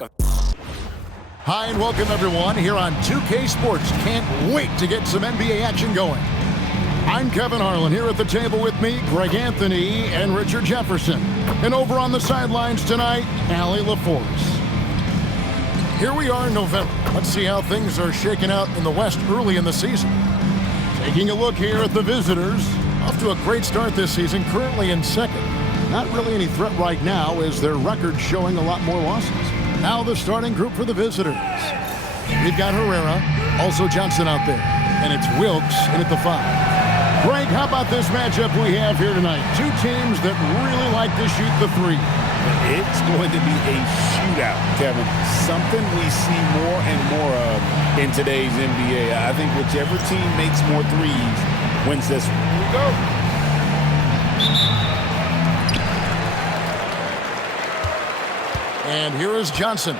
like a... Hi and welcome everyone here on 2K Sports. Can't wait to get some NBA action going. I'm Kevin Harlan here at the table with me, Greg Anthony and Richard Jefferson. And over on the sidelines tonight, Allie LaForce. Here we are in November. Let's see how things are shaking out in the West early in the season. Taking a look here at the visitors. Off to a great start this season, currently in second. Not really any threat right now as their record showing a lot more losses. Now the starting group for the visitors. We've got Herrera, also Johnson out there, and it's Wilkes in at the 5. Greg, how about this matchup we have here tonight? Two teams that really like to shoot the three. It's going to be a shootout, Kevin. Something we see more and more of in today's NBA. I think whichever team makes more threes wins this one. Here we go. And here is Johnson.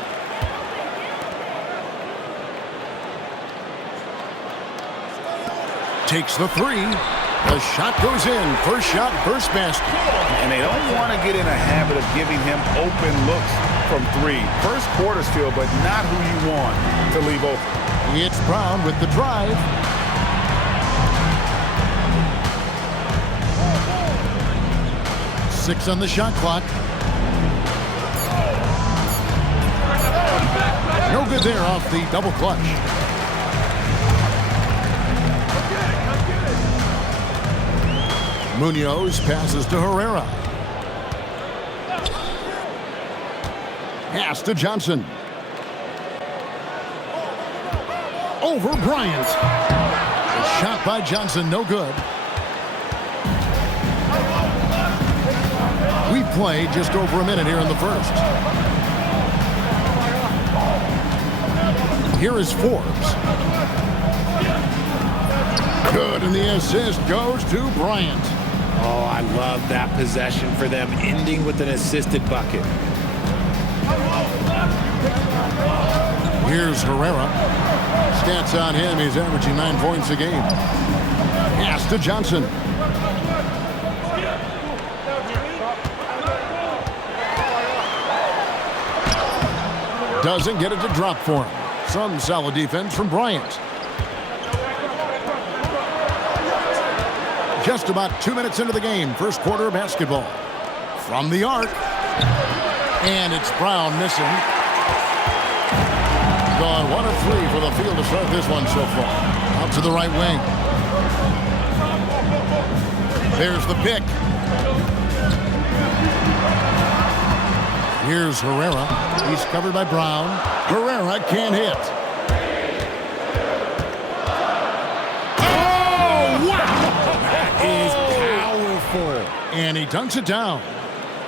Takes the three. The shot goes in. First shot, first basket. And they don't want to get in a habit of giving him open looks from three. First quarter still, but not who you want to leave open. It's Brown with the drive. Six on the shot clock. No good there off the double clutch. Munoz passes to Herrera. Pass to Johnson. Over Bryant. A shot by Johnson, no good. We played just over a minute here in the first. Here is Forbes. Good, and the assist goes to Bryant. Oh, I love that possession for them, ending with an assisted bucket. Here's Herrera. Stats on him, he's averaging 9 points a game. Pass to Johnson. Doesn't get it to drop for him. Some solid defense from Bryant. Just about 2 minutes into the game, first quarter of basketball. From the arc. And it's Brown missing. Gone 1 of 3 for the field to start this one so far. Out to the right wing. There's the pick. Here's Herrera. He's covered by Brown. Herrera can't hit. Oh, wow! That is powerful. And he dunks it down.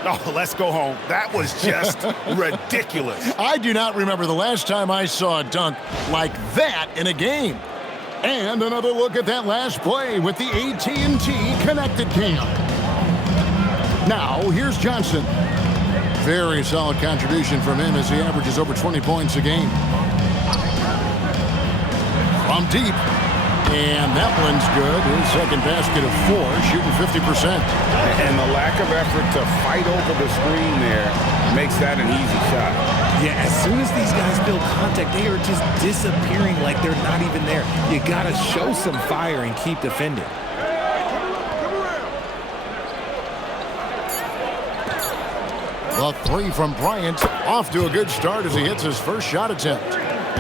Oh, let's go home. That was just ridiculous. I do not remember the last time I saw a dunk like that in a game. And another look at that last play with the AT&T Connected Cam. Now, here's Johnson. Very solid contribution from him as he averages over 20 points a game. From deep. And that one's good. His second basket of 4, shooting 50%. And the lack of effort to fight over the screen there makes that an easy shot. Yeah, as soon as these guys build contact, they are just disappearing like they're not even there. You got to show some fire and keep defending. The 3 from Bryant, off to a good start as he hits his first shot attempt.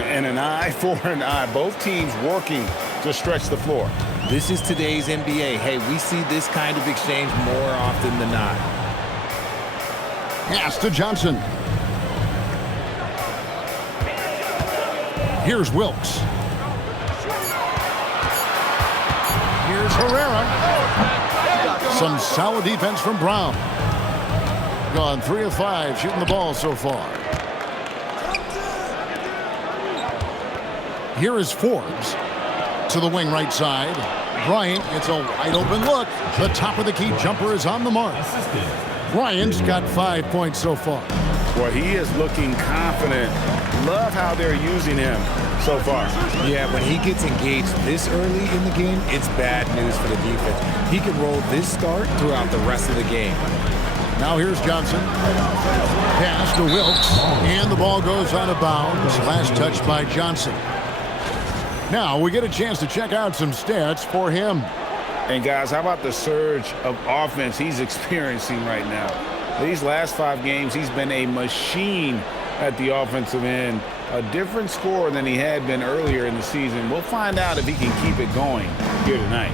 And an eye for an eye. Both teams working to stretch the floor. This is today's NBA. Hey, we see this kind of exchange more often than not. Pass to Johnson. Here's Wilkes. Here's Herrera. Some solid defense from Brown. Gone 3 of 5 shooting the ball so far. Here is Forbes to the wing right side. Bryant gets a wide open look. The top of the key jumper is on the mark. Bryant's got 5 points so far. Well, he is looking confident. Love how they're using him so far. Yeah, when he gets engaged this early in the game, it's bad news for the defense. He can roll this start throughout the rest of the game. Now here's Johnson. Pass to Wilkes. And the ball goes out of bounds. Last touch by Johnson. Now we get a chance to check out some stats for him. And guys, how about the surge of offense he's experiencing right now? These last 5 games, he's been a machine at the offensive end. A different scorer than he had been earlier in the season. We'll find out if he can keep it going here tonight.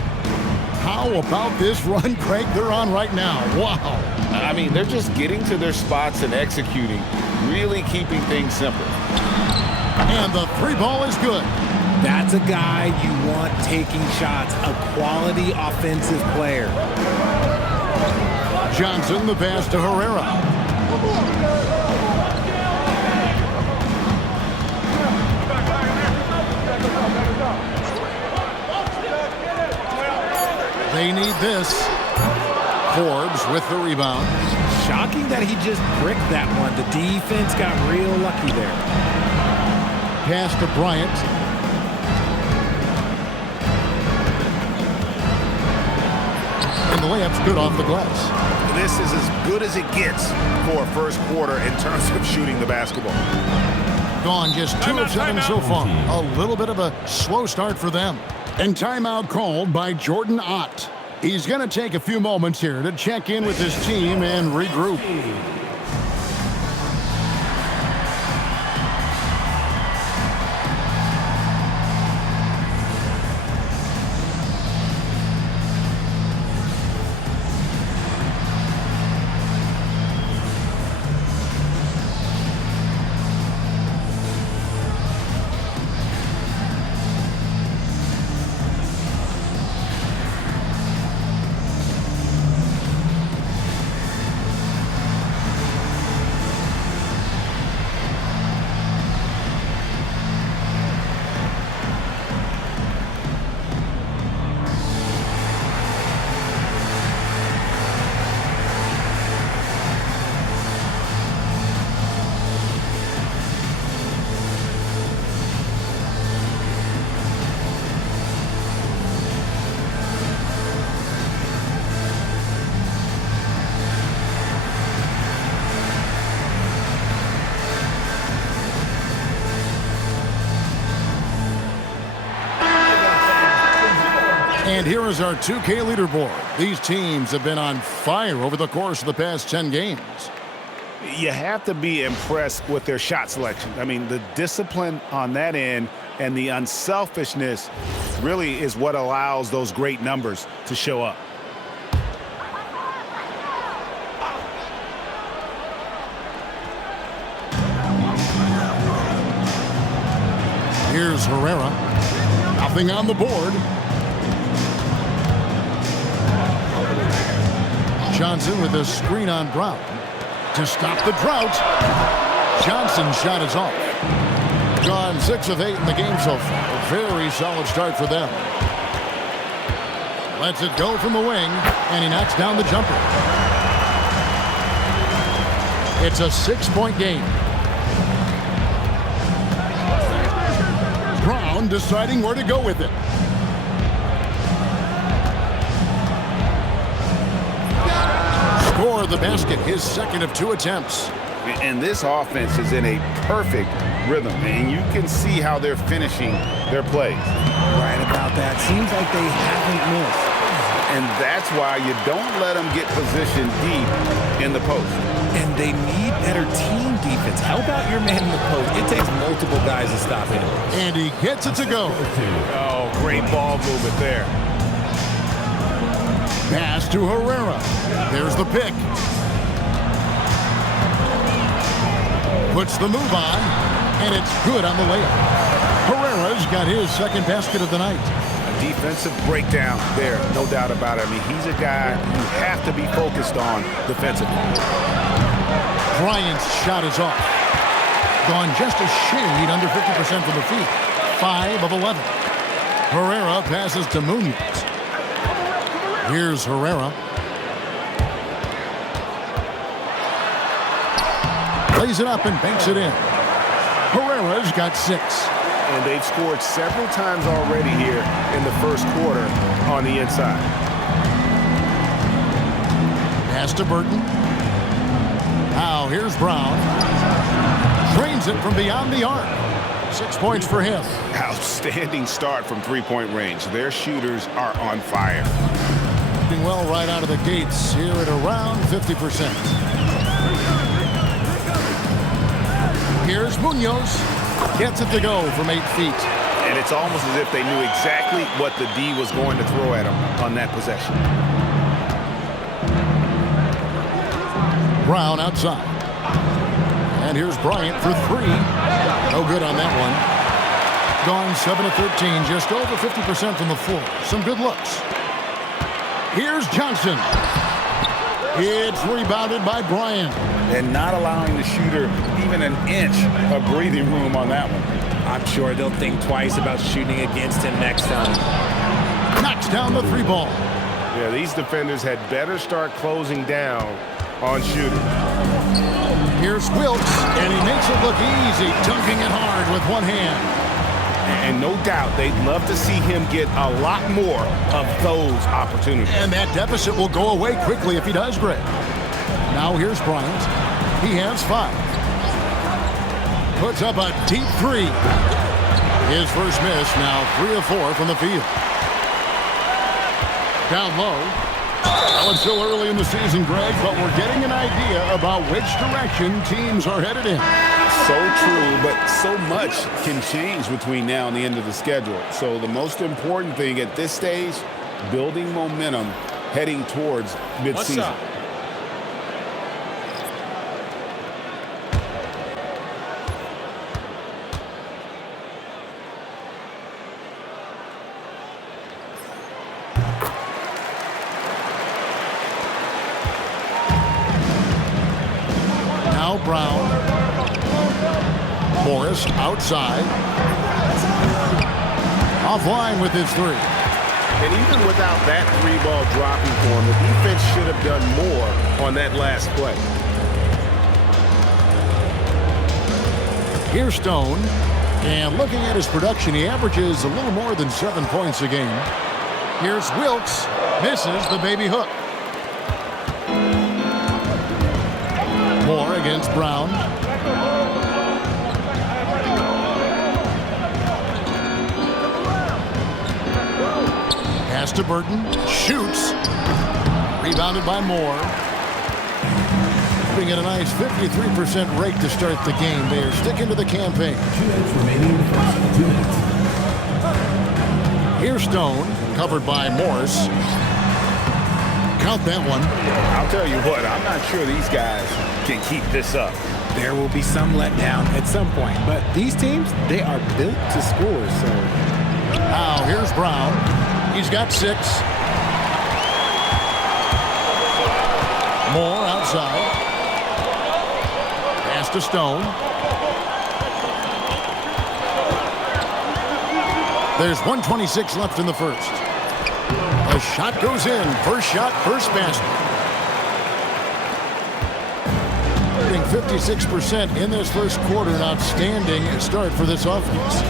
How about this run, Craig, they're on right now? Wow. I mean, they're just getting to their spots and executing, really keeping things simple. And the 3 ball is good. That's a guy you want taking shots, a quality offensive player. Johnson, the pass to Herrera. They need this. Forbes with the rebound. Shocking that he just bricked that one. The defense got real lucky there. Pass to Bryant. And the layup's good off the glass. This is as good as it gets for a first quarter in terms of shooting the basketball. Gone just 2 of 7 so far. A little bit of a slow start for them. And timeout called by Jordan Ott. He's going to take a few moments here to check in with his team and regroup. And here is our 2K leaderboard. These teams have been on fire over the course of the past 10 games. You have to be impressed with their shot selection. I mean, the discipline on that end and the unselfishness really is what allows those great numbers to show up. Here's Herrera. Nothing on the board. Johnson with a screen on Brown. To stop the drought. Johnson's shot is off. Gone 6 of 8 in the game so far. A very solid start for them. Lets it go from the wing, and he knocks down the jumper. It's a 6-point game. Brown deciding where to go with it. Score the basket, his second of 2 attempts. And this offense is in a perfect rhythm, and you can see how they're finishing their plays. Right about that. Seems like they haven't missed. And that's why you don't let them get positioned deep in the post. And they need better team defense. Help out your man in the post. It takes multiple guys to stop him. And he gets it to go. Oh, great ball movement there. Pass to Herrera. There's the pick. Puts the move on, and it's good on the layup. Herrera's got his second basket of the night. A defensive breakdown there, no doubt about it. I mean, he's a guy you have to be focused on defensively. Bryant's shot is off. Gone just a shade under 50% from the field. 5 of 11. Herrera passes to Munoz. Here's Herrera. Lays it up and banks it in. Herrera's got 6. And they've scored several times already here in the first quarter on the inside. Pass to Burton. here's Brown. Drains it from beyond the arc. 6 points for him. Outstanding start from three-point range. Their shooters are on fire. Doing well right out of the gates here at around 50%. Here's Munoz. Gets it to go from 8 feet. And it's almost as if they knew exactly what the D was going to throw at him on that possession. Brown outside. And here's Bryant for 3. No good on that one. Gone 7 of 13, just over 50% from the floor. Some good looks. Here's Johnson. It's rebounded by Bryant. And not allowing the shooter even an inch of breathing room on that one. I'm sure they'll think twice about shooting against him next time. Knocks down the 3 ball. Yeah, these defenders had better start closing down on shooting. Here's Wilkes, and he makes it look easy, dunking it hard with one hand. And no doubt they'd love to see him get a lot more of those opportunities. And that deficit will go away quickly if he does, Greg. Now here's Bryant. He has 5. Puts up a deep 3. His first miss, now 3 of 4 from the field. Down low. Well, it's still early in the season, Greg, but we're getting an idea about which direction teams are headed in. So true, but so much can change between now and the end of the schedule. So the most important thing at this stage, building momentum heading towards midseason. Brown. Morris outside. Offline with his 3. And even without that 3-ball dropping for him, the defense should have done more on that last play. Here's Stone. And looking at his production, he averages a little more than 7 points a game. Here's Wilkes. Misses the baby hook. Moore against Brown. Pass to Burton. Shoots. Rebounded by Moore. Putting in a nice 53% rate to start the game. They are sticking to the campaign. 2 minutes remaining in the first. 2 minutes. Here's Stone. Covered by Morris. Count that one. I'll tell you what, I'm not sure these guys can keep this up. There will be some letdown at some point, but these teams, they are built to score, so. Now, here's Brown. He's got 6. Moore outside. Pass to Stone. There's 1:26 left in the first. A shot goes in. First shot, first basket. 56% in this first quarter. An outstanding start for this offense.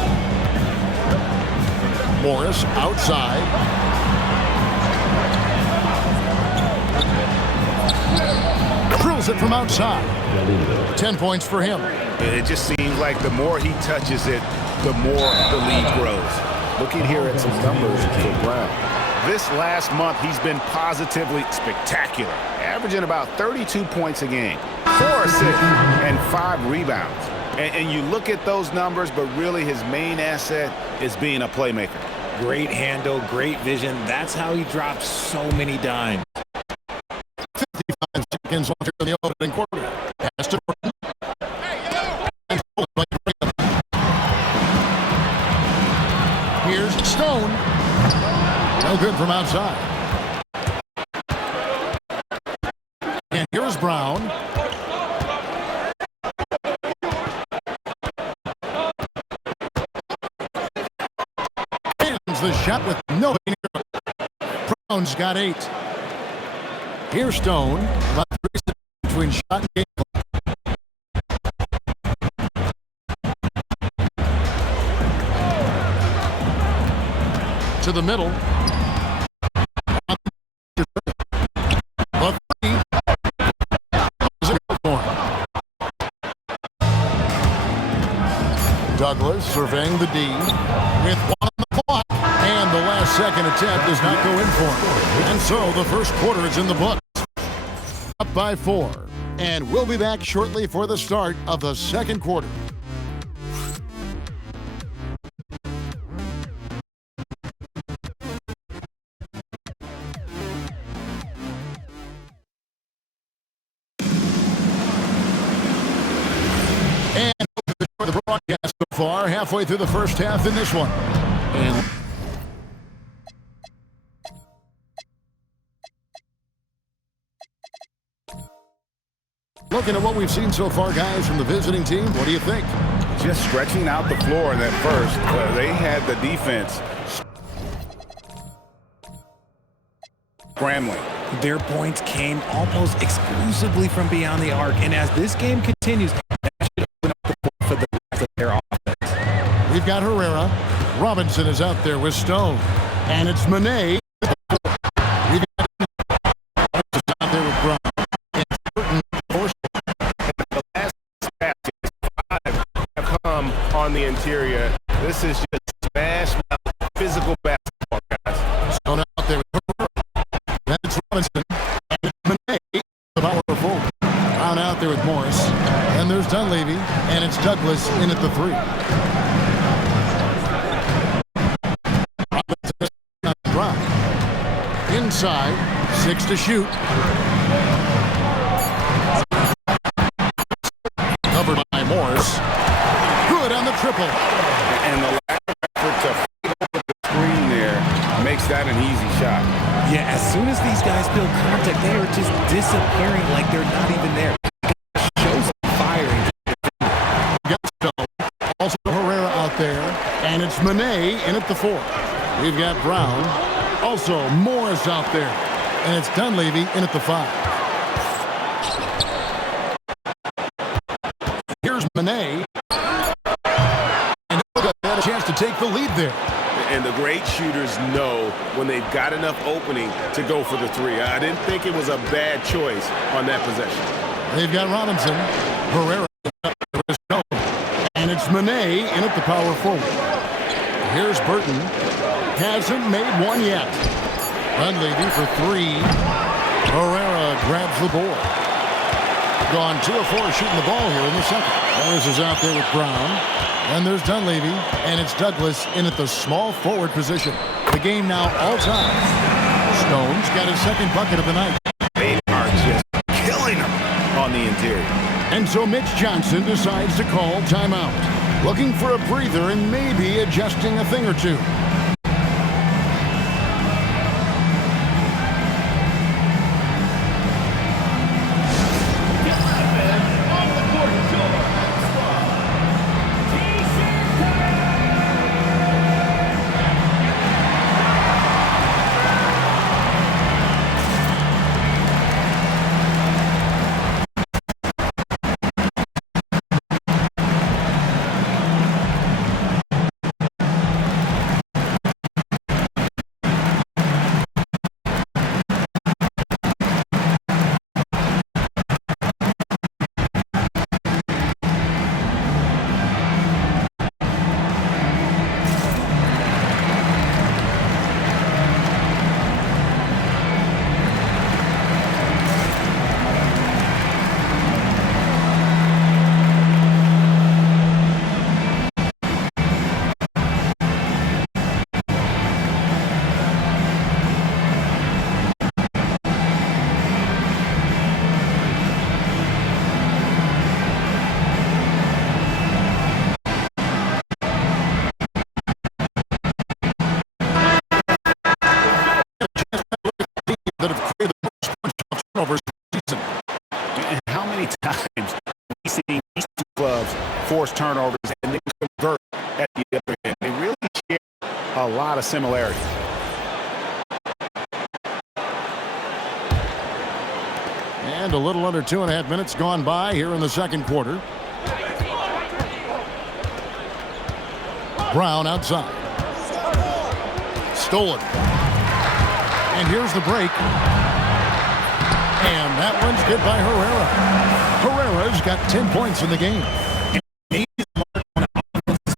Morris outside. Drills it from outside. 10 points for him. It just seems like the more he touches it, the more the lead grows. Looking here at some numbers for Brown. This last month, he's been positively spectacular, averaging about 32 points a game, 4 assists, and 5 rebounds. And you look at those numbers, but really his main asset is being a playmaker. Great handle, great vision. That's how he drops so many dimes. 55 seconds left in the opening quarter. Pass to Burton. Here's Stone. No good from outside. And here's Brown. Hands the shot with no. Brown's got 8. Here's Stone. About 3 seconds between shot and game. To the middle. Douglas surveying the D with one on the clock. And the last second attempt does not go in for him. And so the first quarter is in the books. Up by 4. And we'll be back shortly for the start of the second quarter. And the broadcast so far, halfway through the first half in this one. And looking at what we've seen so far, guys, from the visiting team, what do you think? Just stretching out the floor in that first. They had the defense scrambling. Their points came almost exclusively from beyond the arc, and as this game continues, that should open up the floor for the rest of their offense. We've got Herrera. Robinson is out there with Stone. And it's Manet. We've got out there with Bryant. The last pass, 5 have come on the interior. This is just smash mouth physical basketball, guys. Stone out there with Herrera. Then it's Robinson. And it's Manet, the power forward. Brown out there with Morris. And there's Dunleavy. And it's Douglas in at the 3. Inside, 6 to shoot. Covered by Morris. Good on the triple. And the lack of effort to feed over the screen there makes that an easy shot. Yeah, as soon as these guys feel contact, they are just disappearing like they're not even there. Show some fire. Got Stone. Also Herrera out there. And it's Manet in at the 4. We've got Brown. Also Morris out there. And it's Dunleavy in at the 5. Here's Manet. And Ilga had a chance to take the lead there. And the great shooters know when they've got enough opening to go for the 3. I didn't think it was a bad choice on that possession. They've got Robinson. Herrera with Stone. And it's Manet in at the power forward. Here's Burton. Hasn't made one yet. Dunleavy for 3. Herrera grabs the board. Gone 2 of 4 shooting the ball here in the second. Morris is out there with Brown. And there's Dunleavy. And it's Douglas in at the small forward position. The game now all time. Stone's got his second bucket of the night. They are just killing them on the interior. And so Mitch Johnson decides to call timeout. Looking for a breather and maybe adjusting a thing or two. Force turnovers and then convert at the other end. They really share a lot of similarities. And a little under 2.5 minutes gone by here in the second quarter. Brown outside. Stolen. And here's the break. And that one's good by Herrera. Herrera's got 10 points in the game. He's marked on offense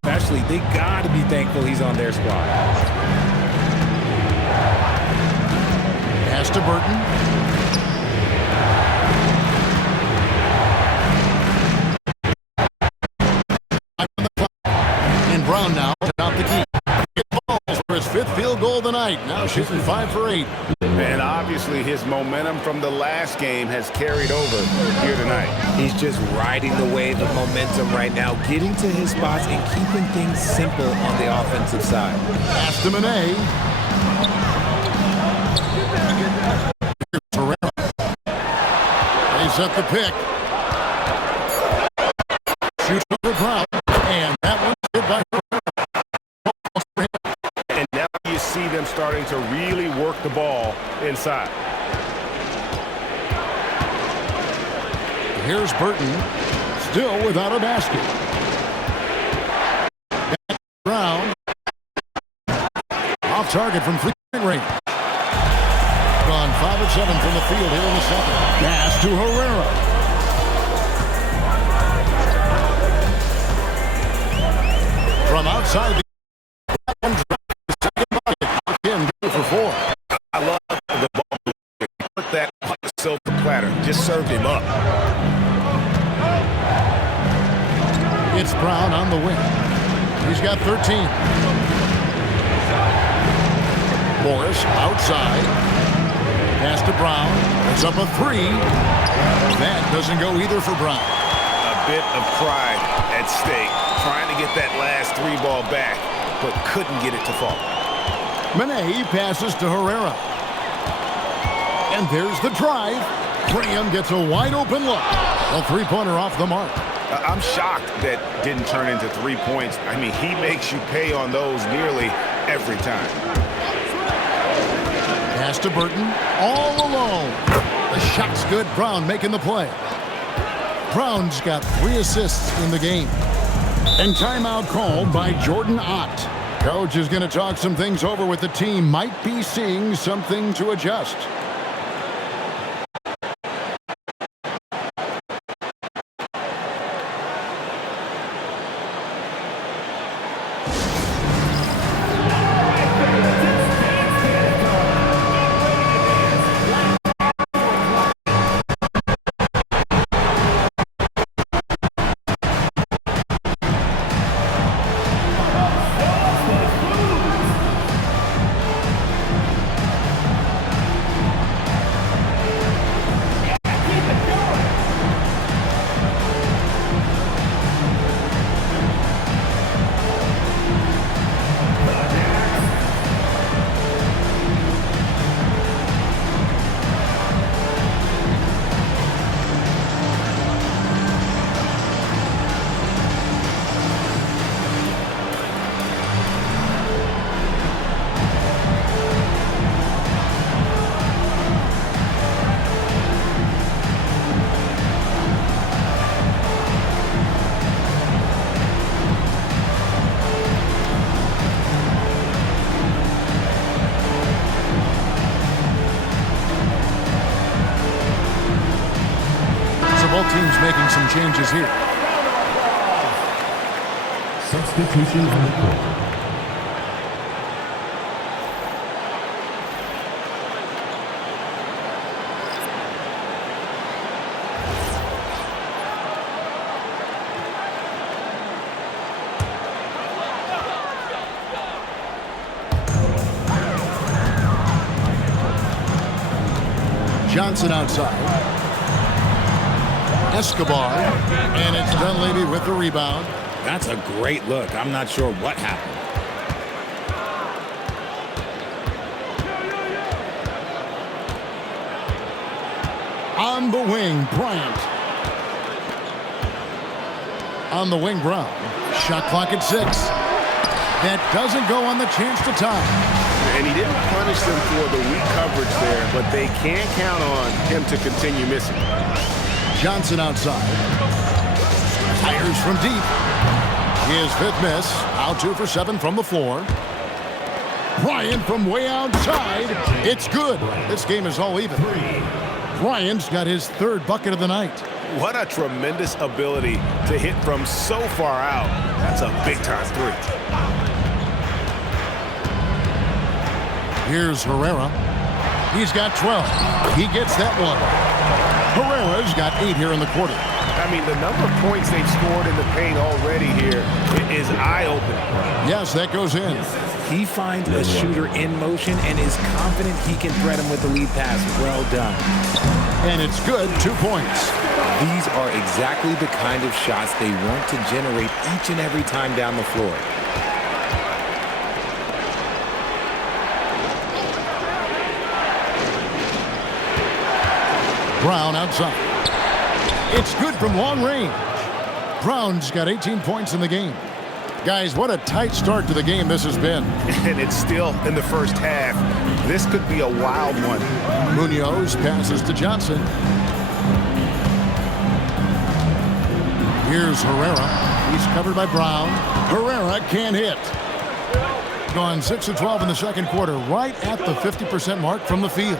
night. Now shooting 5 for 8. And obviously his momentum from the last game has carried over here tonight. He's just riding the wave of momentum right now, getting to his spots and keeping things simple on the offensive side. Pass to Manet. They set the pick. Shoots over Brown. And that one's hit by And now you see them starting to really work the ball inside. Here's Burton, still without a basket. Brown, off target from free range. Gone 5 of 7 from the field here in the second. Pass to Herrera. From outside the second bucket. Again, 2 for 4. I love the ball. Put that on the silver platter. Just served him up. It's Brown on the wing. He's got 13. Morris outside. Pass to Brown. It's up a 3. That doesn't go either for Brown. A bit of pride at stake. Trying to get that last 3 ball back, but couldn't get it to fall. Manet passes to Herrera. And there's the drive. Bryant gets a wide open look. A 3-pointer off the mark. I'm shocked that didn't turn into 3 points. I mean, he makes you pay on those nearly every time. Pass to Burton. All alone. The shot's good. Brown making the play. Brown's got 3 assists in the game. And timeout called by Jordan Ott. Coach is going to talk some things over with the team. Might be seeing something to adjust. Both teams making some changes here. Substitution on the court. Johnson outside. Escobar, and it's Dunleavy with the rebound. That's a great look. I'm not sure what happened. On the wing, Bryant. On the wing, Brown. Shot clock at 6. That doesn't go on the chance to tie. And he didn't punish them for the weak coverage there, but they can't count on him to continue missing. Johnson outside. Fires from deep. His 5th miss. Out 2 for 7 from the floor. Bryant from way outside. It's good. This game is all even. Bryant's got his 3rd bucket of the night. What a tremendous ability to hit from so far out. That's a big-time 3. Here's Herrera. He's got 12. He gets that one. Herrera's got 8 here in the quarter. I mean, the number of points they've scored in the paint already here is eye-opening. Yes, that goes in. He finds a shooter in motion and is confident he can thread him with the lead pass. Well done. And it's good, 2 points. These are exactly the kind of shots they want to generate each and every time down the floor. Brown outside. It's good from long range. Brown's got 18 points in the game. Guys, what a tight start to the game this has been. And it's still in the first half. This could be a wild one. Munoz passes to Johnson. Here's Herrera. He's covered by Brown. Herrera can't hit. Gone 6 of 12 in the second quarter, right at the 50% mark from the field.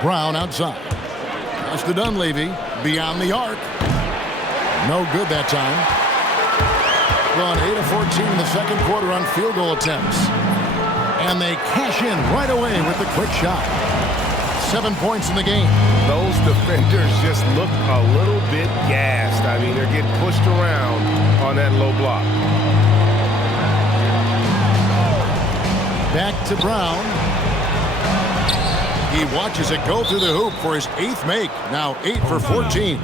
Brown outside. Pass to Dunleavy. Beyond the arc. No good that time. Gone 8 of 14 in the second quarter on field goal attempts. And they cash in right away with the quick shot. 7 points in the game. Those defenders just look a little bit gassed. I mean, they're getting pushed around on that low block. Back to Brown. He watches it go through the hoop for his 8th make. Now 8 for 14.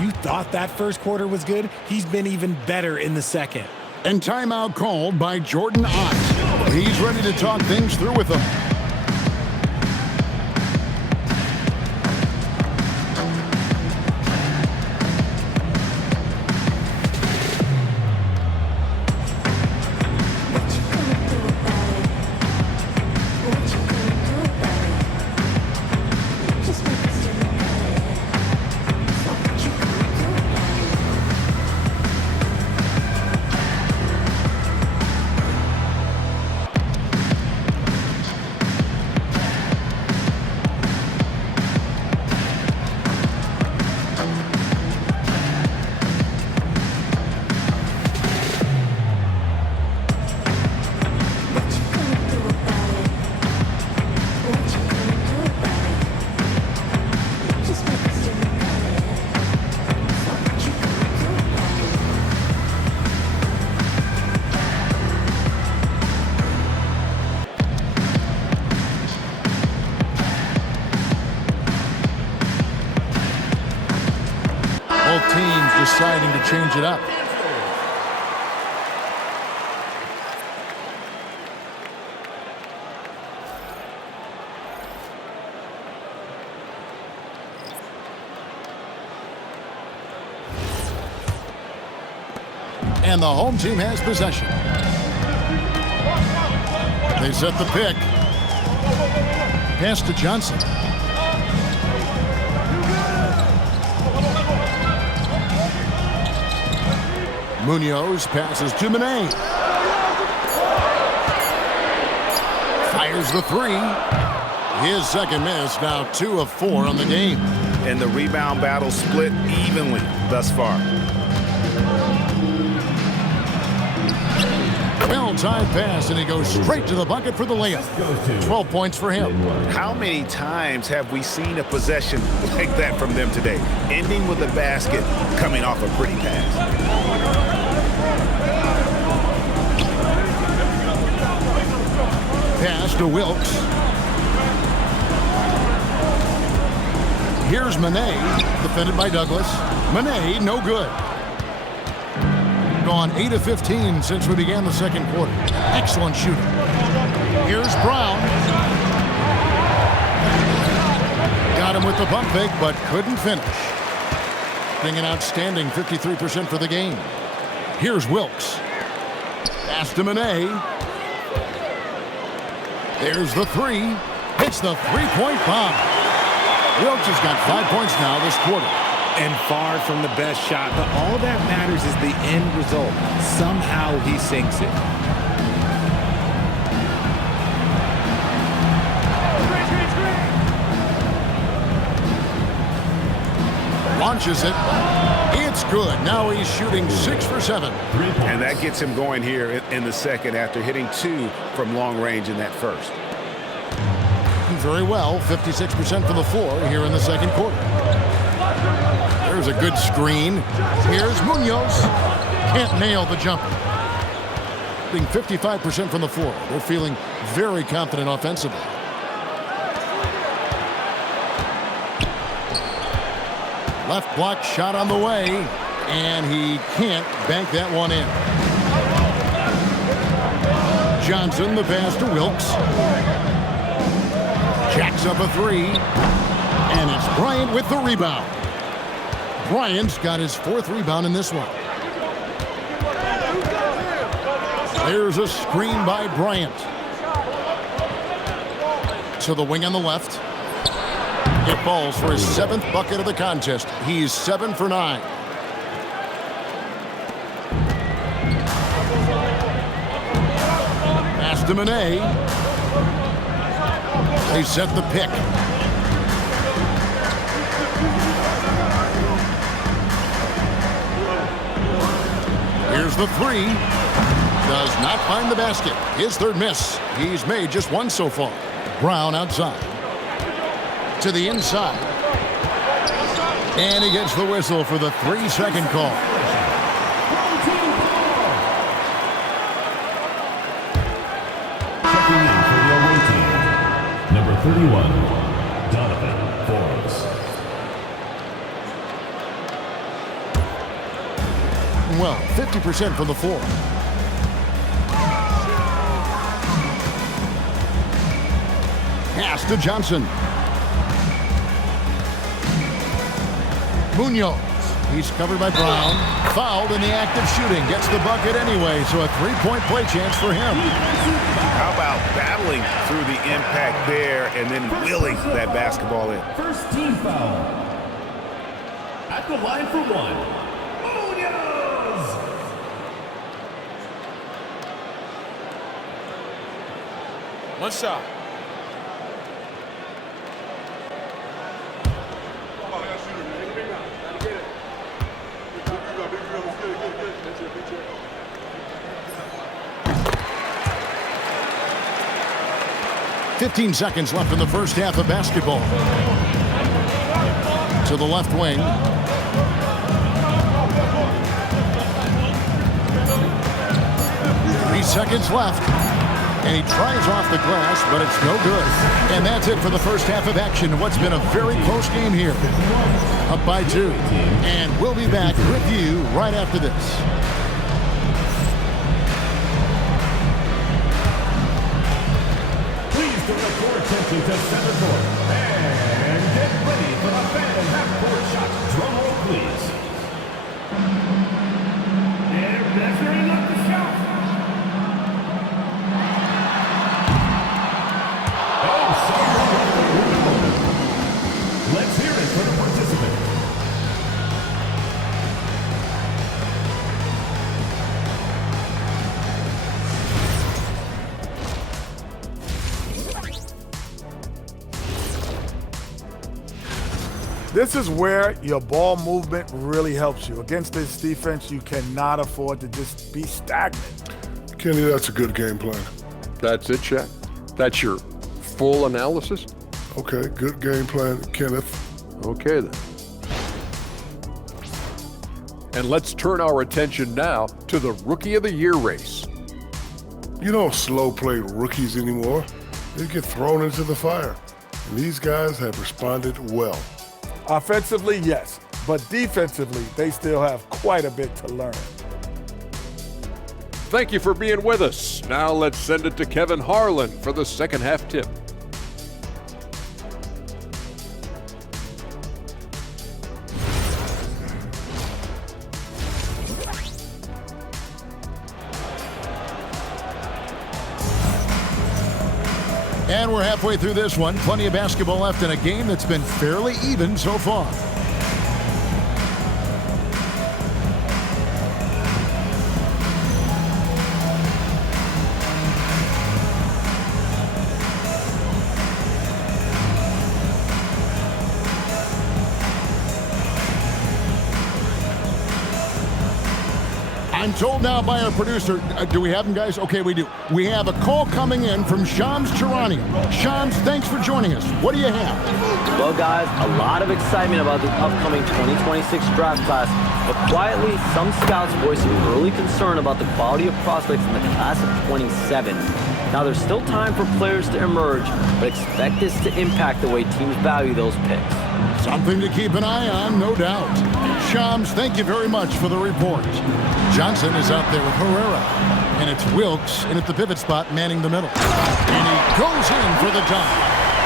You thought that first quarter was good? He's been even better in the second. And timeout called by Jordan Ott. He's ready to talk things through with them. Both teams deciding to change it up. And the home team has possession. They set the pick. Pass to Johnson. Munoz passes to Manet. Fires the 3. His second miss, now 2 of 4 on the game. And the rebound battle split evenly thus far. Well-timed pass, and he goes straight to the bucket for the layup. 12 points for him. How many times have we seen a possession like that from them today? Ending with a basket, coming off a pretty pass. Pass to Wilkes. Here's Manet, defended by Douglas. Manet, no good. Gone 8 of 15 since we began the second quarter. Excellent shooting. Here's Brown. Got him with the pump fake, but couldn't finish. Being an outstanding 53% for the game. Here's Wilkes. Pass to Manet. There's the 3. Hits the three-point bomb. Wilkes has got 5 points now this quarter. And far from the best shot, but all that matters is the end result. Somehow he sinks it. Launches it. It's good. Now he's shooting 6 for 7. And that gets him going here in the second after hitting 2 from long range in that first. Very well, 56% from the floor here in the second quarter. There's a good screen. Here's Munoz. Can't nail the jumper. Being 55% from the floor. They're feeling very confident offensively. Left block shot on the way, and he can't bank that one in. Johnson, the pass to Wilkes. Jacks up a three, and it's Bryant with the rebound. Bryant's got his 4th rebound in this one. There's a screen by Bryant. To the wing on the left. It falls for his 7th bucket of the contest. He's 7 for 9. Pass to Monet. They set the pick. Here's the three. Does not find the basket. His 3rd miss. He's made just 1 so far. Brown outside. To the inside. And he gets the whistle for the 3-second call. Checking in for the away team, number 31, Donovan Forbes. Well, 50% from the floor. Pass to Johnson. Munoz. He's covered by Brown. Fouled in the act of shooting. Gets the bucket anyway, so a 3-point play chance for him. How about battling through the impact there and then willing that basketball in? First team foul. At the line for 1, Munoz. One shot. $15 seconds left in the first half of basketball. To the left wing. Three seconds left. And he tries off the glass, but it's no good. And that's it for the first half of action. What's been a very close game here. Up by 2. And we'll be back with you right after this. Attention to center court. And get ready for the fan half-court shot. Drum roll, please. And measuring up the shot. Oh, someone. Let's hear it for the participant. This is where your ball movement really helps you. Against this defense, you cannot afford to just be stagnant. Kenny, that's a good game plan. That's it, Shaq? That's your full analysis? Okay, good game plan, Kenneth. Okay, then. And let's turn our attention now to the Rookie of the Year race. You don't slow play rookies anymore. They get thrown into the fire. And these guys have responded well. Offensively, yes, but defensively, they still have quite a bit to learn. Thank you for being with us. Now let's send it to Kevin Harlan for the second half tip. And we're halfway through this one. Plenty of basketball left in a game that's been fairly even so far. I'm told now by our producer, do we have him, guys? Okay, we do. We have a call coming in from Shams Charania. Shams, thanks for joining us. What do you have? Well, guys, a lot of excitement about the upcoming 2026 draft class But quietly, some scouts voicing early concern about the quality of prospects in the class of 27. Now there's still time for players to emerge, but expect this to impact the way teams value those picks. Something to keep an eye on, no doubt. Shams, thank you very much for the report. Johnson is out there with Herrera. And it's Wilkes in at the pivot spot, manning the middle. And he goes in for the dunk.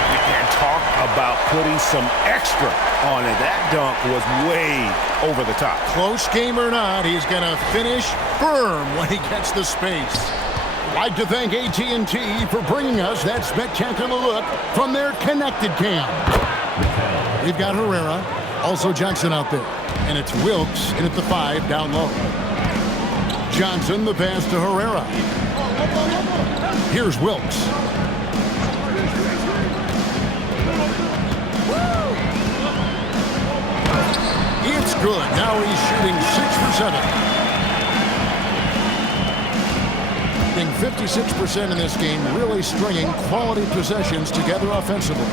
And talk about putting some extra on it. That dunk was way over the top. Close game or not, he's going to finish firm when he gets the space. I'd like to thank AT&T for bringing us that spectacular look from their connected cam. We've got Herrera, also Johnson out there. And it's Wilkes in at the 5 down low. Johnson, the pass to Herrera. Here's Wilkes. It's good. Now he's shooting 6 for 7. Shooting 56% in this game, really stringing quality possessions together offensively.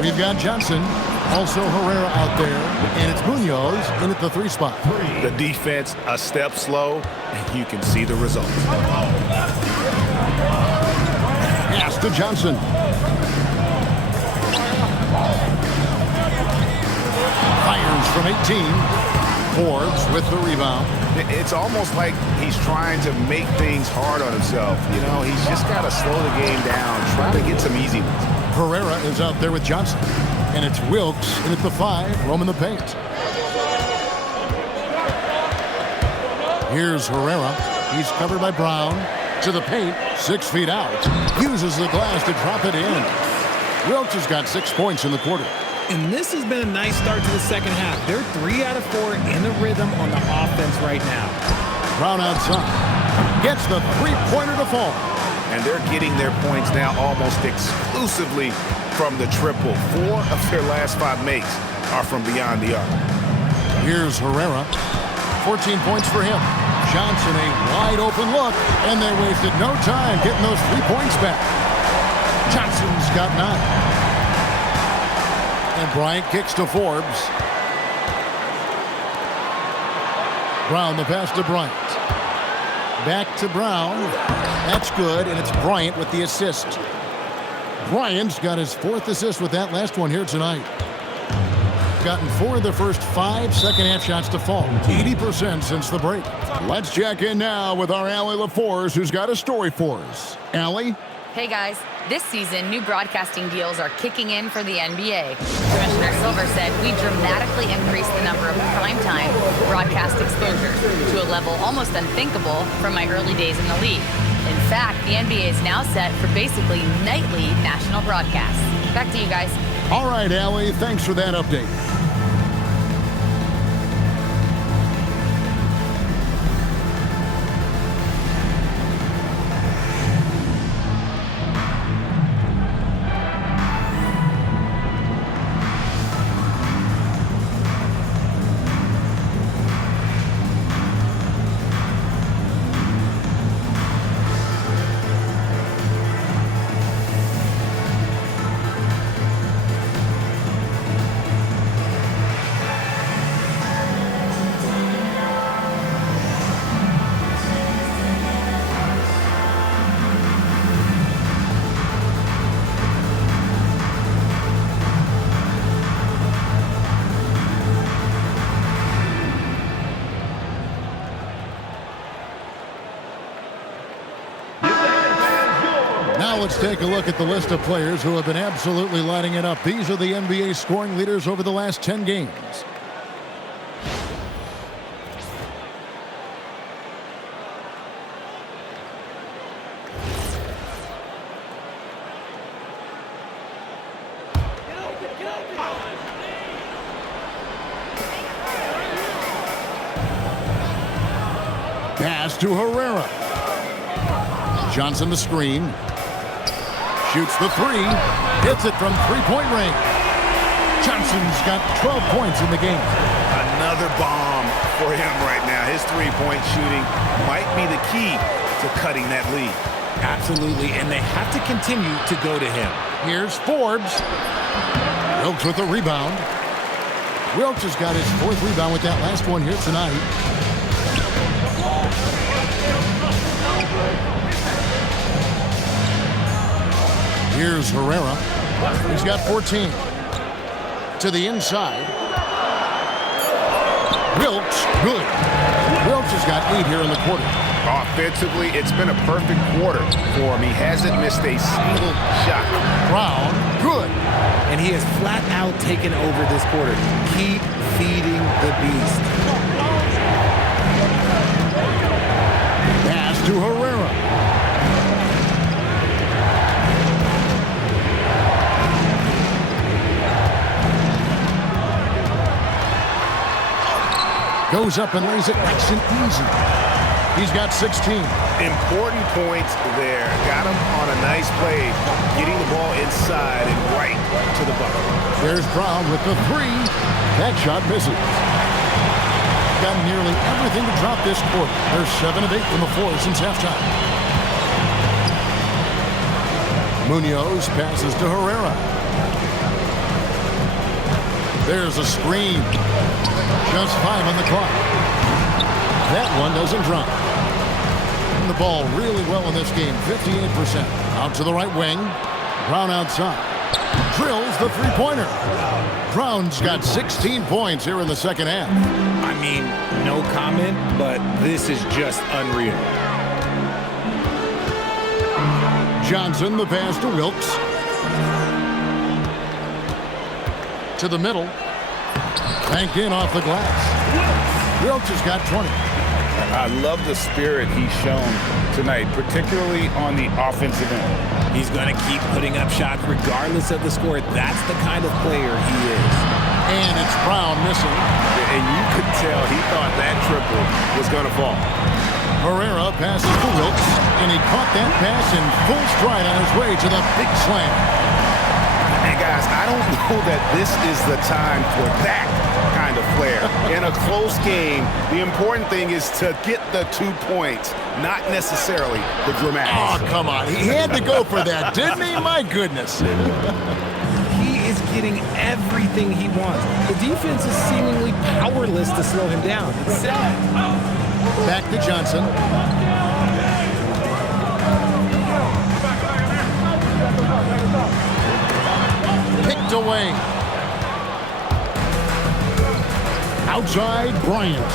We've got Johnson, also Herrera out there, and it's Munoz in at the 3 spot. The defense a step slow, and you can see the results. Pass to Johnson. Fires from 18. Forbes with the rebound. It's almost like he's trying to make things hard on himself. You know, he's just got to slow the game down, try to get some easy ones. Herrera is out there with Johnson. And it's Wilkes in at the 5, roaming the paint. Here's Herrera. He's covered by Brown. To the paint, 6 feet out. Uses the glass to drop it in. Wilkes has got 6 points in the quarter. And this has been a nice start to the second half. They're 3 out of 4 in the rhythm on the offense right now. Brown outside. Gets the 3-pointer to fall. And they're getting their points now almost exclusively from the triple. 4 of their last 5 makes are from beyond the arc. Here's Herrera. 14 points for him. Johnson, a wide open look, and they wasted no time getting those 3 points back. Johnson's got 9. And Bryant kicks to Forbes. Brown, the pass to Bryant. Back to Brown. That's good, and it's Bryant with the assist. Bryant's got his 4th assist with that last one here tonight. Gotten 4 of the first 5 second-half shots to fall. 80% since the break. Let's check in now with our Allie LaForce, who's got a story for us. Allie? Hey guys, this season new broadcasting deals are kicking in for the NBA. Commissioner Silver said we dramatically increased the number of primetime broadcast exposures to a level almost unthinkable from my early days in the league. In fact, the NBA is now set for basically nightly national broadcasts. Back to you guys. All right, Allie, thanks for that update. Now let's take a look at the list of players who have been absolutely lighting it up. These are the NBA scoring leaders over the last 10 games. Pass to Herrera. Johnson the screen. Shoots the 3. Hits it from three-point range. Johnson's got 12 points in the game. Another bomb for him right now. His three-point shooting might be the key to cutting that lead. Absolutely, and they have to continue to go to him. Here's Forbes. Wilkes with the rebound. Wilt has got his 4th rebound with that last one here tonight. Here's Herrera. He's got 14. To the inside. Wilt, good. Wilt has got 8 here in the quarter. Offensively, it's been a perfect quarter for him. He hasn't missed a single shot. Brown, good. And he has flat out taken over this quarter. Keep feeding the beast. Pass to Herrera. Goes up and lays it nice and easy. He's got 16. Important points there. Got him on a nice play, getting the ball inside and right to the bucket. There's Brown with the 3. That shot misses. Got nearly everything to drop this quarter. They're 7 of 8 from the floor since halftime. Munoz passes to Herrera. There's a screen. Just 5 on the clock. That one doesn't drop. The ball really well in this game, 58%. Out to the right wing. Brown outside. Drills the 3-pointer. Brown's got 16 points here in the second half. I mean, no comment, but this is just unreal. Johnson, the pass to Wilkes. To the middle. Banked in off the glass. Wilkes has got 20. I love the spirit he's shown tonight, particularly on the offensive end. He's going to keep putting up shots regardless of the score. That's the kind of player he is. And it's Brown missing. And you could tell he thought that triple was going to fall. Herrera passes to Wilkes, and he caught that pass in full stride on his way to the big slam. And guys, I don't know that this is the time for that kind of flair. In a close game, the important thing is to get the 2 points, not necessarily the dramatics. Oh, come on. He had to go for that, didn't he? My goodness. He is getting everything he wants. The defense is seemingly powerless to slow him down. It's sad. Back to Johnson. Picked away. Outside, Bryant.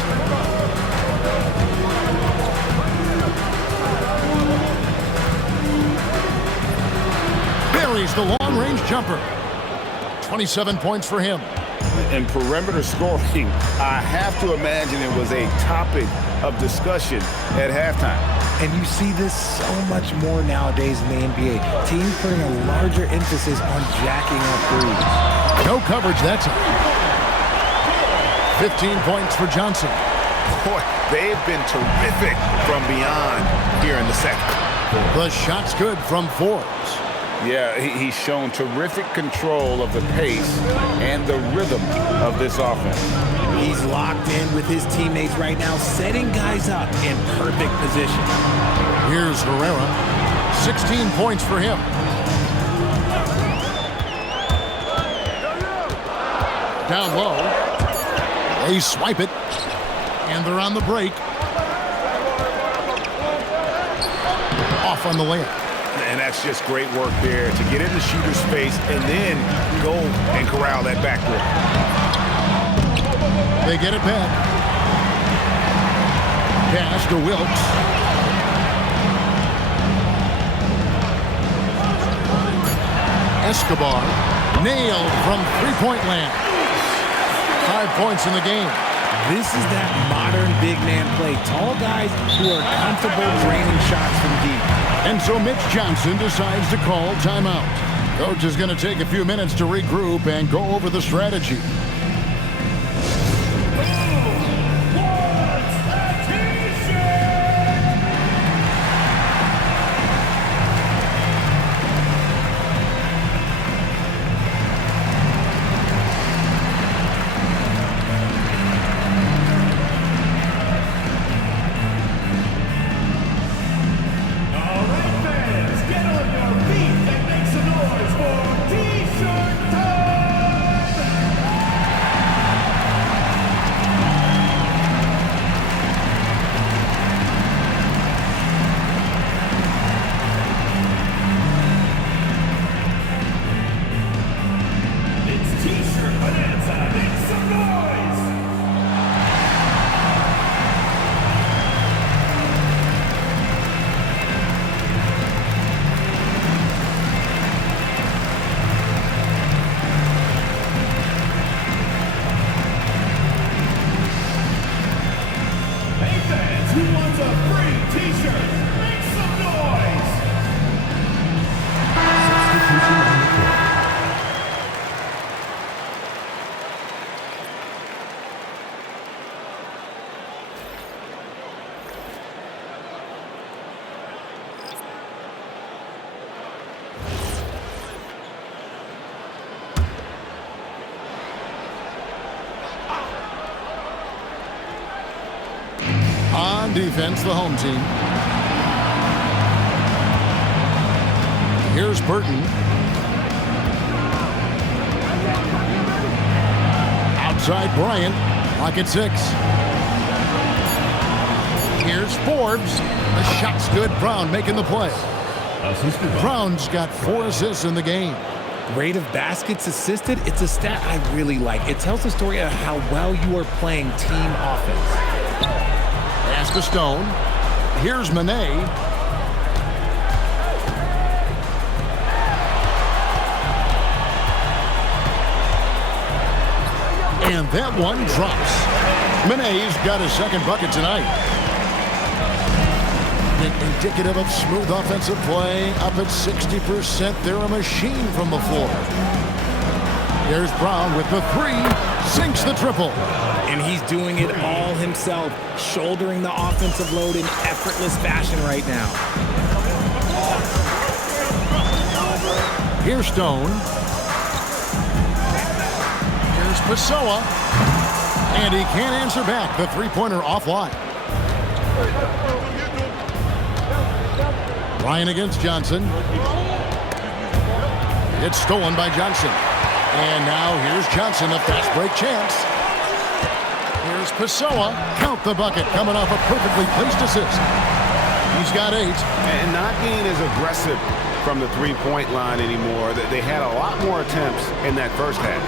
Buries the long-range jumper. 27 points for him. And perimeter scoring, I have to imagine it was a topic of discussion at halftime. And you see this so much more nowadays in the NBA. Teams putting a larger emphasis on jacking up threes. No coverage that time. 15 points for Johnson. Boy, they've been terrific from beyond here in the second. The shot's good from Forbes. Yeah, he's shown terrific control of the pace and the rhythm of this offense. He's locked in with his teammates right now, setting guys up in perfect position. Here's Herrera. 16 points for him. Down low. They swipe it. And they're on the break. Off on the layup. And that's just great work there to get in the shooter's space and then go and corral that backboard. They get it back. Pass to Wilkes. Escobar nailed from three-point land. 5 points in the game. This is that modern big man play. Tall guys who are comfortable draining shots from deep. And so Mitch Johnson decides to call timeout. Coach is going to take a few minutes to regroup and go over the strategy. Hey fans, who wants a free t-shirt? Make some noise! Substitution on the court. On defense, the home team. Here's Burton. Outside Bryant. Lock at 6. Here's Forbes. The shot's good. Brown making the play. Brown's got 4 assists in the game. Rate of baskets assisted, it's a stat I really like. It tells the story of how well you are playing team offense. Pass to Stone. Here's Manet. And that one drops. Manet's got his second bucket tonight. Indicative of smooth offensive play. Up at 60%. They're a machine from the floor. There's Brown with the 3. Sinks the triple. And he's doing it all himself, shouldering the offensive load in effortless fashion right now. Here's Stone. Here's Pessoa. And he can't answer back. The three-pointer offline. Bryant against Johnson. It's stolen by Johnson. And now here's Johnson, a fast break chance. Here's Pessoa. Count the bucket, coming off a perfectly placed assist. He's got 8. And not being as aggressive from the three-point line anymore. They had a lot more attempts in that first half.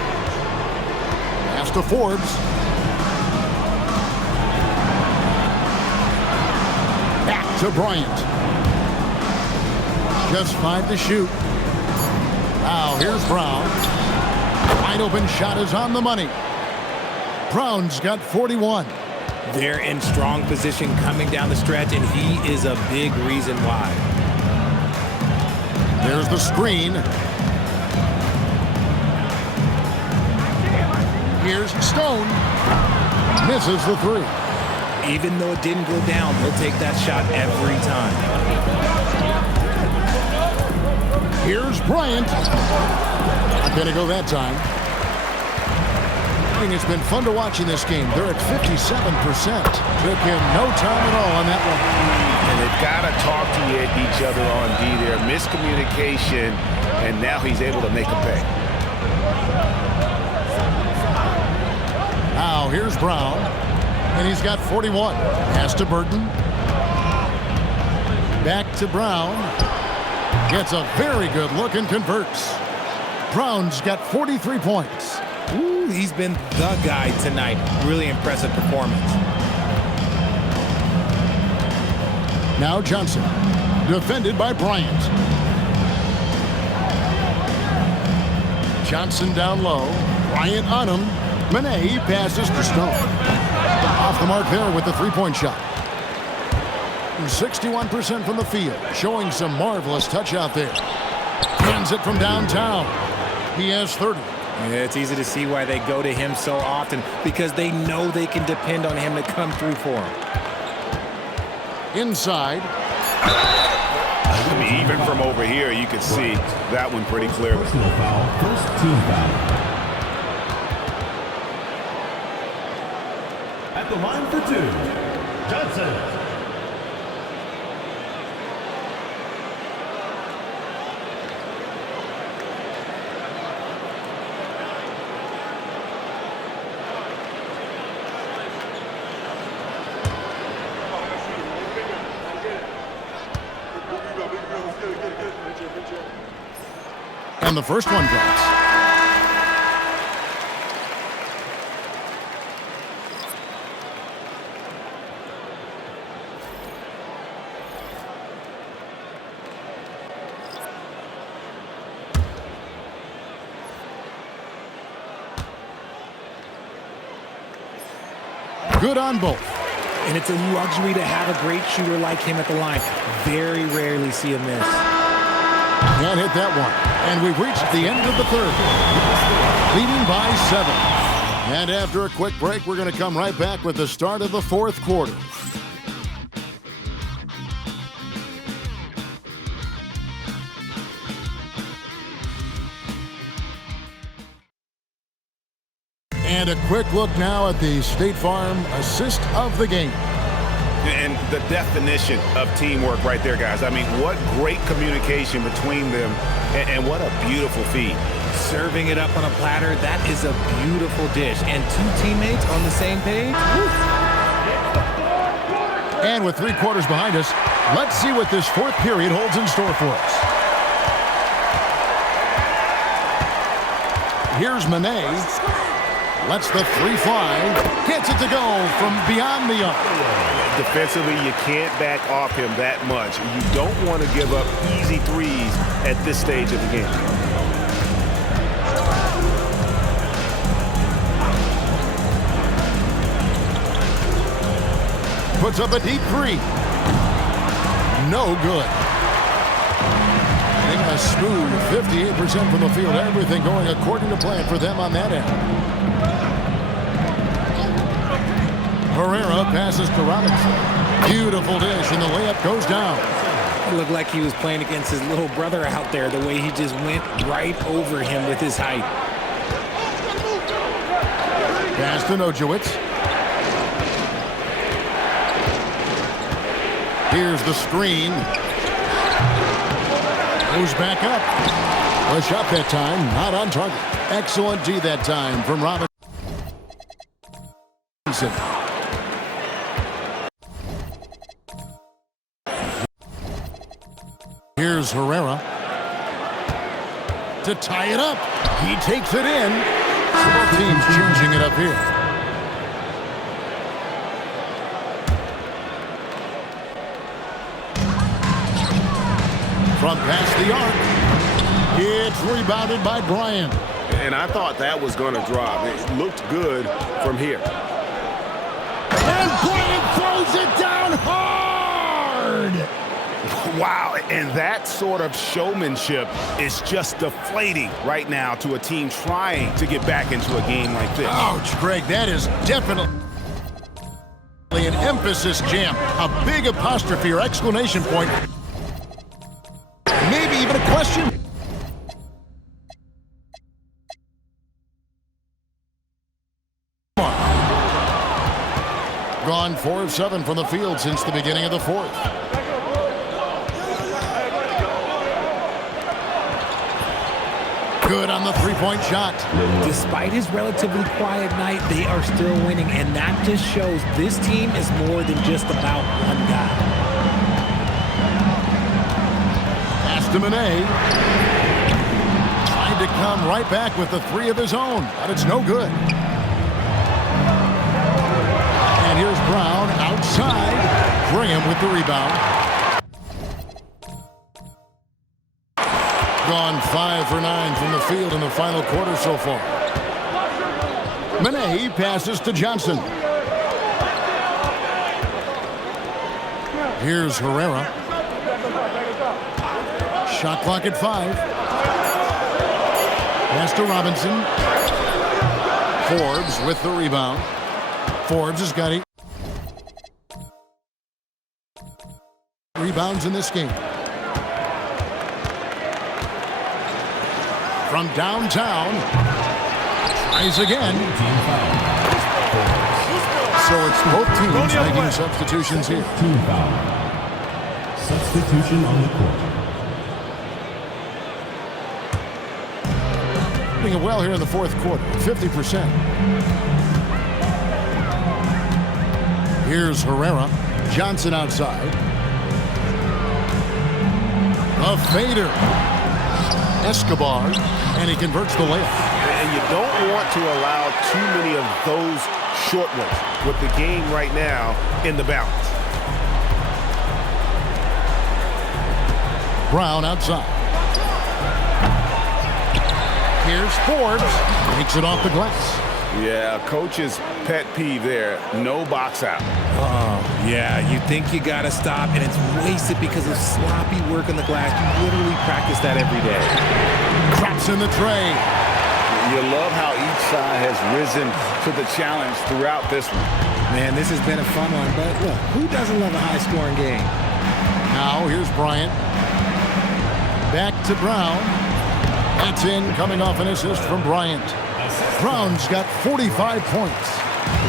Pass to Forbes. Back to Bryant. Just 5 to shoot. Now here's Brown. Wide open shot is on the money. Brown's got 41. They're in strong position coming down the stretch, and he is a big reason why. There's the screen. Here's Stone. Misses the 3. Even though it didn't go down, he'll take that shot every time. Here's Bryant. Not going to go that time. It's been fun to watch in this game. They're at 57%. Took him no time at all on that one. And they've got to talk to each other on D there. Miscommunication, and now he's able to make a pay. Now here's Brown, and he's got 41. Pass to Burton. Back to Brown. Gets a very good look and converts. Brown's got 43 points. Ooh, he's been the guy tonight. Really impressive performance. Now Johnson, defended by Bryant. Johnson down low. Bryant on him. Manet passes to Stone. Off the mark there with the three-point shot. 61% from the field, showing some marvelous touch out there. Hands it from downtown. He has 30. Yeah, it's easy to see why they go to him so often, because they know they can depend on him to come through for them. Inside. I mean, even from over here, you could see that one pretty clearly. Personal foul, first team foul. At the line for 2, Johnson. And the first one drops. Good on both. And it's a luxury to have a great shooter like him at the line. Very rarely see him miss. Can't hit that one. And we've reached the end of the third. Leading by 7. And after a quick break, we're going to come right back with the start of the fourth quarter. And a quick look now at the State Farm assist of the game. And the definition of teamwork right there, guys. I mean, what great communication between them, and what a beautiful feed. Serving it up on a platter, that is a beautiful dish. And 2 teammates on the same page. Woo. And with 3 quarters behind us, let's see what this fourth period holds in store for us. Here's Manet. Lets the 3 fly. Gets it to go from beyond the arc. Defensively, you can't back off him that much. You don't want to give up easy threes at this stage of the game. Puts up a deep 3. No good. Getting a smooth 58% from the field. Everything going according to plan for them on that end. Herrera passes to Robinson. Beautiful dish, and the layup goes down. It looked like he was playing against his little brother out there, the way he just went right over him with his height. Pass to Nojewicz. Here's the screen. Goes back up. Push up that time, not on target. Excellent D that time from Robinson. Here's Herrera to tie it up. He takes it in. So both teams changing it up here. From past the arc. It's rebounded by Bryant. And I thought that was going to drop. It looked good from here. And Bryant throws it down hard. Wow, and that sort of showmanship is just deflating right now to a team trying to get back into a game like this. Ouch, Greg, that is definitely an emphasis jam. A big apostrophe or exclamation point. Maybe even a question. Gone 4 of 7 from the field since the beginning of the fourth. Good on the 3-point shot. Despite his relatively quiet night, they are still winning, and that just shows this team is more than just about one guy. Pass to Manet. Trying to come right back with the 3 of his own, but it's no good. And here's Brown outside. Graham with the rebound. Gone 5 for 9 from the field in the final quarter so far. Manet passes to Johnson. Here's Herrera. Shot clock at 5. Pass to Robinson. Forbes with the rebound. Forbes has got 8 rebounds in this game. From downtown, tries again. So it's both teams making substitutions here. Team foul. Substitution on the court. Doing it well here in the fourth quarter, 50%. Here's Herrera. Johnson outside. A fader. Escobar, and he converts the layup. And you don't want to allow too many of those short ones with the game right now in the balance. Brown outside. Here's Forbes. Takes it off the glass. Yeah, coach's pet peeve there, no box out. Oh, yeah, you think you got to stop, and it's wasted because of sloppy work on the glass. You literally practice that every day. Drops in the tray. You love how each side has risen to the challenge throughout this one. Man, this has been a fun one, but look, who doesn't love a high-scoring game? Now, here's Bryant. Back to Brown. That's in, coming off an assist from Bryant. Brown's got 45 points.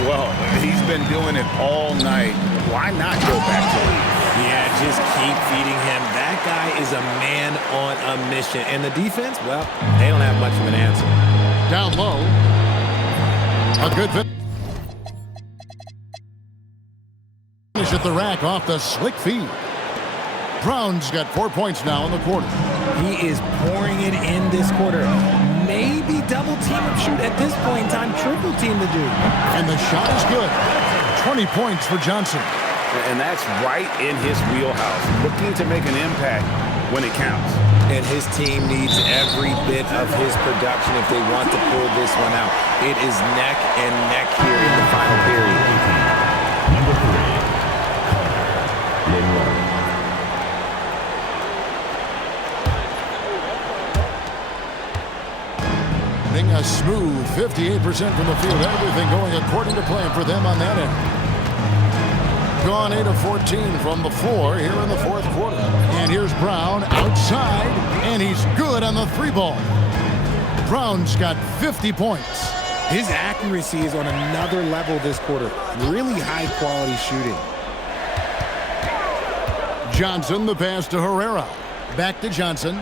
Well, he's been doing it all night. Why not go back to it? Yeah, just keep feeding him. That guy is a man on a mission. And the defense, well, they don't have much of an answer. Down low. A good finish at the rack off the slick feed. Brown's got 4 points now in the quarter. He is pouring it in this quarter. Maybe double team or shoot at this point in time, triple team the dude. And the shot is good. 20 points for Johnson. And that's right in his wheelhouse, looking to make an impact when it counts. And his team needs every bit of his production if they want to pull this one out. It is neck and neck here in the final period. Number 3, Lindler. A smooth 58% from the field. Everything going according to plan for them on that end. Gone 8 of 14 from the floor here in the fourth quarter. And here's Brown outside, and he's good on the 3-ball. Brown's got 50 points. His accuracy is on another level this quarter. Really high quality shooting. Johnson, the pass to Herrera. Back to Johnson.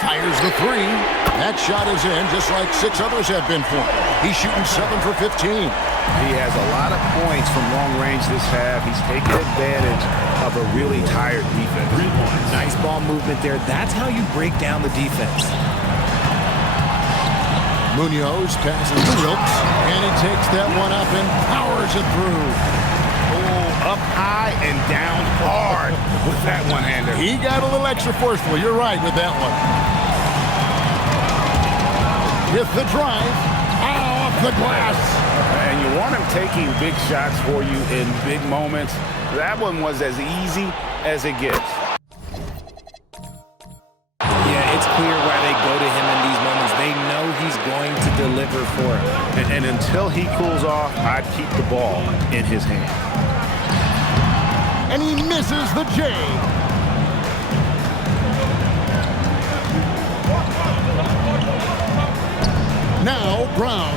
Fires the 3. That shot is in, just like 6 others have been for him. He's shooting 7 for 15. He has a lot of points from long range this half. He's taking advantage of a really tired defense. Nice ball movement there. That's how you break down the defense. Munoz passes to Wilkes, and he takes that one up and powers it through. Oh, up high and down hard with that one-hander. He got a little extra forceful. You're right with that one. With the drive, off the glass. And you want him taking big shots for you in big moments. That one was as easy as it gets. Yeah, it's clear why they go to him in these moments. They know he's going to deliver for him. And until he cools off, I'd keep the ball in his hand. And he misses the J. Now Brown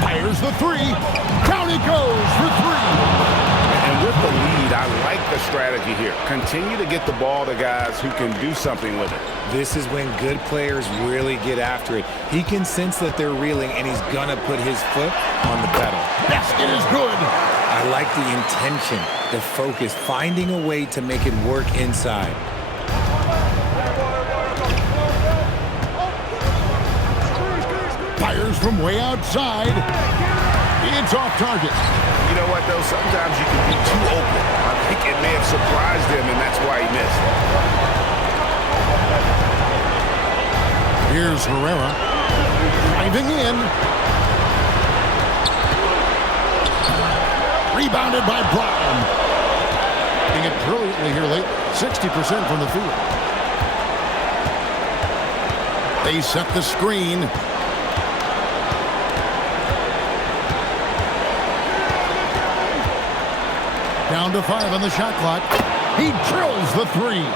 fires the 3. Down he goes for 3. And with the lead, I like the strategy here. Continue to get the ball to guys who can do something with it. This is when good players really get after it. He can sense that they're reeling, and he's going to put his foot on the pedal. Basket is good. I like the intention, the focus, finding a way to make it work inside. Fires from way outside. It's off target. You know what, though? Sometimes you can be too open. I think it may have surprised him, and that's why he missed. Here's Herrera. Driving in. Rebounded by Brown. Hitting it brilliantly here late. 60% from the field. They set the screen. Down to 5 on the shot clock. He drills the 3.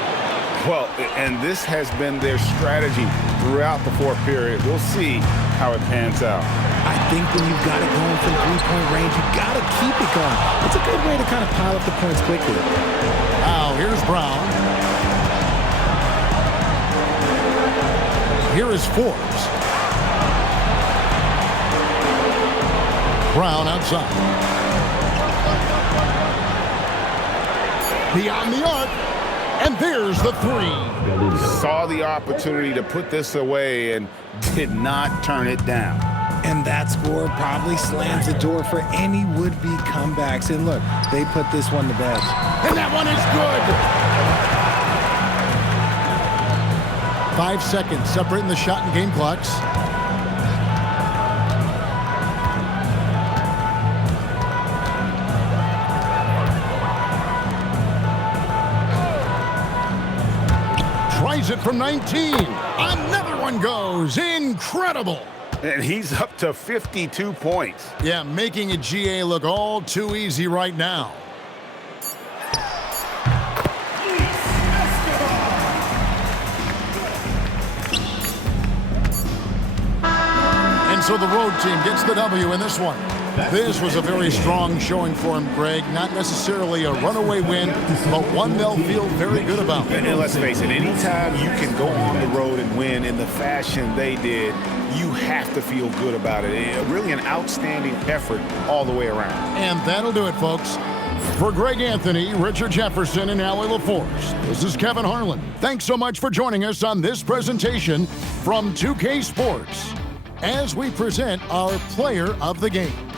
Well, and this has been their strategy throughout the fourth period. We'll see how it pans out. I think when you've got it going from three-point range, you've got to keep it going. It's a good way to kind of pile up the points quickly. Now, here's Brown. Here is Forbes. Brown outside. Beyond the arc, and there's the 3. Saw the opportunity to put this away and did not turn it down. And that score probably slams the door for any would-be comebacks. And look, they put this one to bed. And that one is good. 5 seconds separating the shot and game clocks. Tries it from 19. Another one goes. Incredible. And he's up to 52 points. Yeah, making a GA look all too easy right now. And so the road team gets the W in this one. This was a very strong showing for him, Greg. Not necessarily a runaway win, but one they'll feel very good about. And let's face it, anytime you can go on the road and win in the fashion they did, you have to feel good about it. Really an outstanding effort all the way around. And that'll do it, folks. For Greg Anthony, Richard Jefferson, and Allie LaForce, this is Kevin Harlan. Thanks so much for joining us on this presentation from 2K Sports as we present our player of the game.